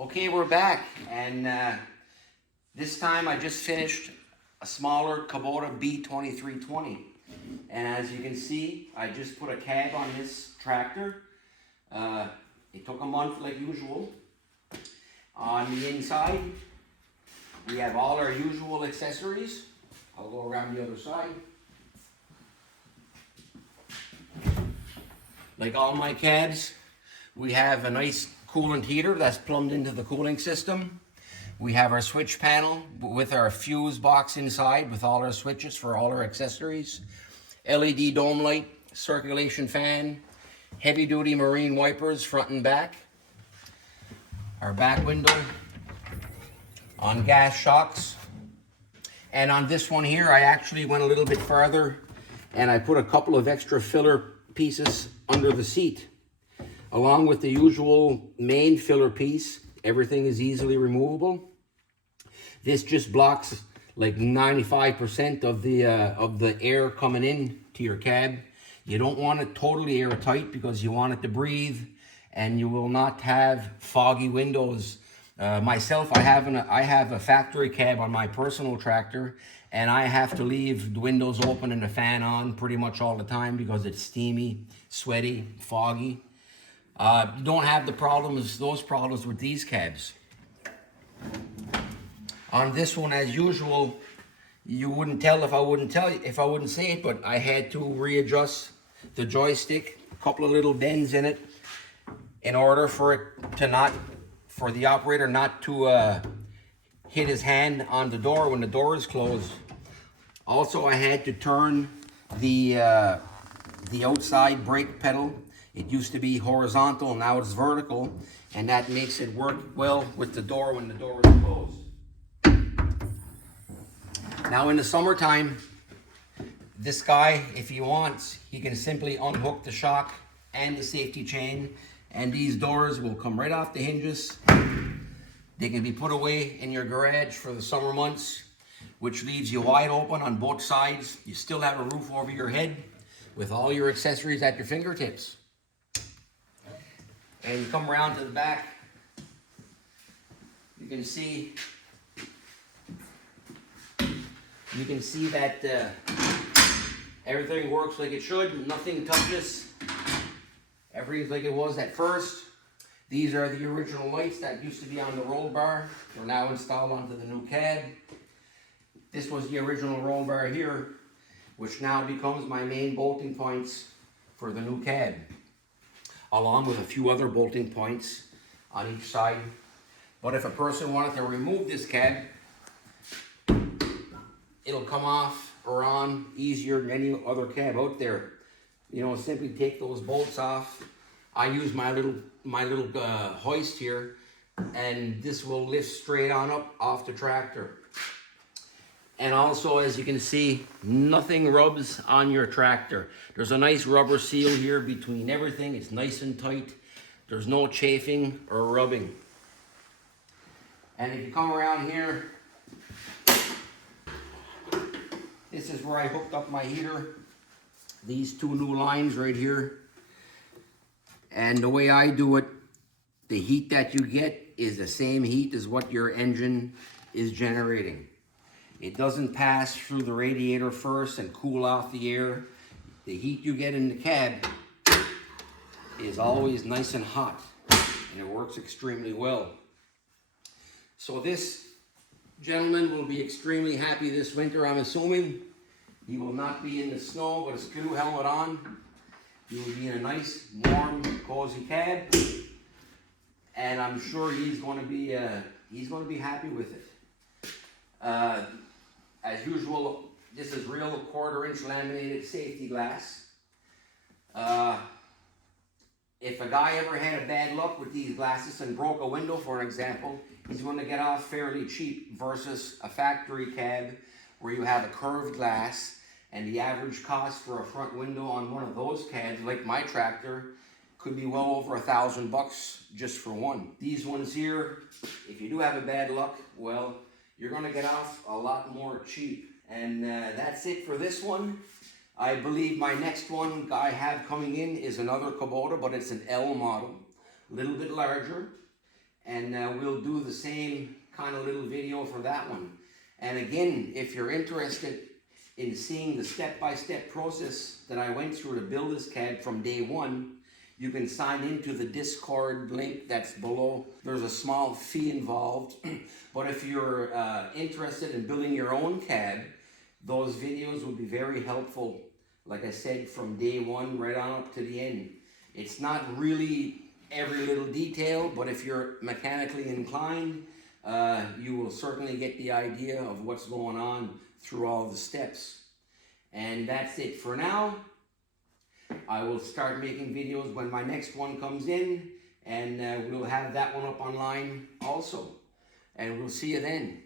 Okay, we're back, and this time I just finished a smaller Kubota B2320, and as you can see, I just put a cab on this tractor. It took a month like usual. On the inside, we have all our usual accessories. I'll go around the other side. Like all my cabs, we have a nice coolant heater that's plumbed into the cooling system. We have our switch panel with our fuse box inside with all our switches for all our accessories. LED dome light, circulation fan, heavy duty marine wipers front and back. Our back window on gas shocks. And on this one here, I actually went a little bit farther and I put a couple of extra filler pieces under the seat. Along with the usual main filler piece, everything is easily removable. This just blocks like 95% of the air coming in to your cab. You don't want it totally airtight because you want it to breathe, and you will not have foggy windows. Myself, I have a factory cab on my personal tractor, and I have to leave the windows open and the fan on pretty much all the time because it's steamy, sweaty, foggy. You don't have those problems with these cabs. On this one, as usual, you wouldn't tell if I wouldn't say it, but I had to readjust the joystick, a couple of little bends in it, in order for the operator not to hit his hand on the door when the door is closed. Also, I had to turn the outside brake pedal. It used to be horizontal, now it's vertical, and that makes it work well with the door when the door is closed. Now in the summertime, this guy, if he wants, he can simply unhook the shock and the safety chain, and these doors will come right off the hinges. They can be put away in your garage for the summer months, which leaves you wide open on both sides. You still have a roof over your head with all your accessories at your fingertips. And you come around to the back, you can see that everything works like it should. Nothing touches. Everything's like it was at first. These are the original lights that used to be on the roll bar. They're now installed onto the new cab. This was the original roll bar here, which now becomes my main bolting points for the new cab, along with a few other bolting points on each side. But if a person wanted to remove this cab, it'll come off or on easier than any other cab out there. You know, simply take those bolts off. I use my little hoist here, and this will lift straight on up off the tractor. And also, as you can see, nothing rubs on your tractor. There's a nice rubber seal here between everything. It's nice and tight. There's no chafing or rubbing. And if you come around here, this is where I hooked up my heater. These two new lines right here. And the way I do it, the heat that you get is the same heat as what your engine is generating. It doesn't pass through the radiator first and cool off the air. The heat you get in the cab is always nice and hot, and it works extremely well. So this gentleman will be extremely happy this winter, I'm assuming. He will not be in the snow with a screw helmet on. He will be in a nice, warm, cozy cab, and I'm sure he's going to be happy with it. As usual, this is real 1/4-inch laminated safety glass. If a guy ever had a bad luck with these glasses and broke a window, for example, he's going to get off fairly cheap versus a factory cab where you have a curved glass, and the average cost for a front window on one of those cabs, like my tractor, could be well over $1,000 just for one. These ones here, if you do have a bad luck, well, you're going to get off a lot more cheap. And that's it for this one. I believe my next one I have coming in is another Kubota, but it's an L model, a little bit larger. and we'll do the same kind of little video for that one. And again, if you're interested in seeing the step-by-step process that I went through to build this cab from day one, you can sign into the Discord link that's below. There's a small fee involved, but if you're interested in building your own cab, those videos will be very helpful. Like I said, from day one right on up to the end. It's not really every little detail, but if you're mechanically inclined, you will certainly get the idea of what's going on through all the steps. And that's it for now. I will start making videos when my next one comes in, and we'll have that one up online also. And we'll see you then.